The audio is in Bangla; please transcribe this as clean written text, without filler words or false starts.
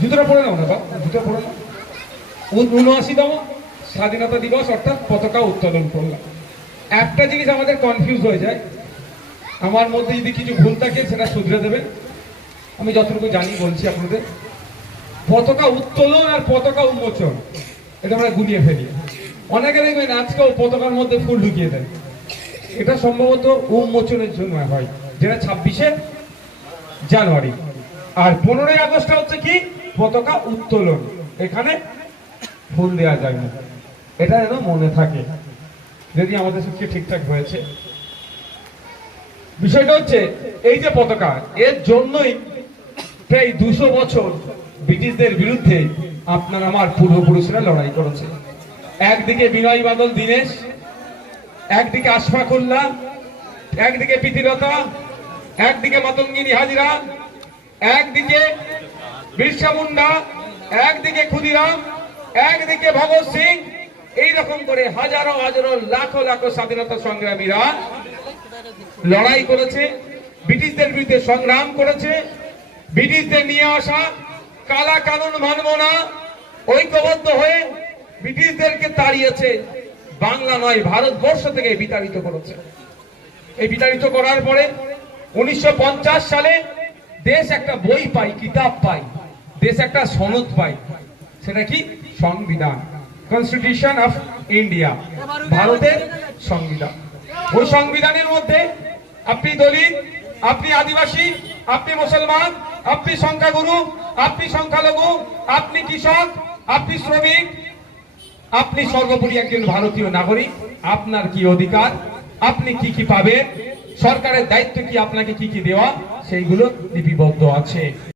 জুতোটা পরে নাও না বা জুতো পরে নাও। ৭৯তম স্বাধীনতা দিবস অর্থাৎ পতাকা উত্তোলন করলাম। একটা জিনিস আমাদের কনফিউজ হয়ে যায়, আমার মধ্যে যদি কিছু ভুল থাকে সেটা শুধরে দেবেন। আমি যতটুকু জানি বলছি আপনাদের। পতাকা উত্তোলন আর পতাকা উন্মোচন এটা আমরা গুলিয়ে ফেলি। অনেকে দেখবেন আজকেও পতাকার মধ্যে ফুল ঢুকিয়ে দেয়। এটা সম্ভবত উন্মোচনের জন্য হয়, যেটা ২৬শে জানুয়ারি। আর ১৫ই আগস্ট হচ্ছে কি পতাকা উত্তোলন, এখানে ফুল দেওয়া যায় না। এটা যেন মনে থাকে, যদি আমাদের সত্যি ঠিকঠাক হয়েছে। বিষয়টা হচ্ছে এই যে পতাকা, এর জন্যই প্রায় ২০০ বছর ব্রিটিশদের বিরুদ্ধে আপনার আমার পূর্বপুরুষরা লড়াই করেছে। একদিকে বিনয় বাদল দীনেশ, একদিকে আশফাকুল্লাহ, একদিকে প্রীতিলতা, একদিকে মাতঙ্গিনী হাজরা, একদিকে বিরসা মুন্ডা, একদিকে ক্ষুদিরাম, একদিকে ভগৎ সিং। এইরকম করে হাজারো হাজারো লাখো লাখো স্বাধীনতা সংগ্রামীরা লড়াই করেছে, ব্রিটিশদের বিরুদ্ধে সংগ্রাম করেছে। ব্রিটিশদের নিয়ে আসা কালা কানুন মানব না, ঐক্যবদ্ধ হয়ে ব্রিটিশদেরকে তাড়িয়েছে। বাংলা নয় ভারতবর্ষ থেকে বিতাড়িত করেছে। এই বিতাড়িত করার পরে ১৯৫০ সালে দেশ একটা বই পাই, কিতাব পাই, দেশ একটা সনদ পাই। সেটা কি? সংবিধান, কনস্টিটিউশন অফ ইন্ডিয়া, ভারতের সংবিধান। ওই সংবিধানের মধ্যে আপনি দলিত, আপনি আদিবাসী, আপনি মুসলমান, আপনি সংখ্যাগুরু, আপনি সংখ্যালঘু, আপনি কৃষক, আপনি শ্রমিক, আপনি সর্বোপরি একজন ভারতীয় নাগরিক, আপনার কি অধিকার, আপনি কি কি পাবেন, সরকারের দায়িত্ব কি, আপনাকে কি কি দেওয়া, সেইগুলো লিপিবদ্ধ আছে।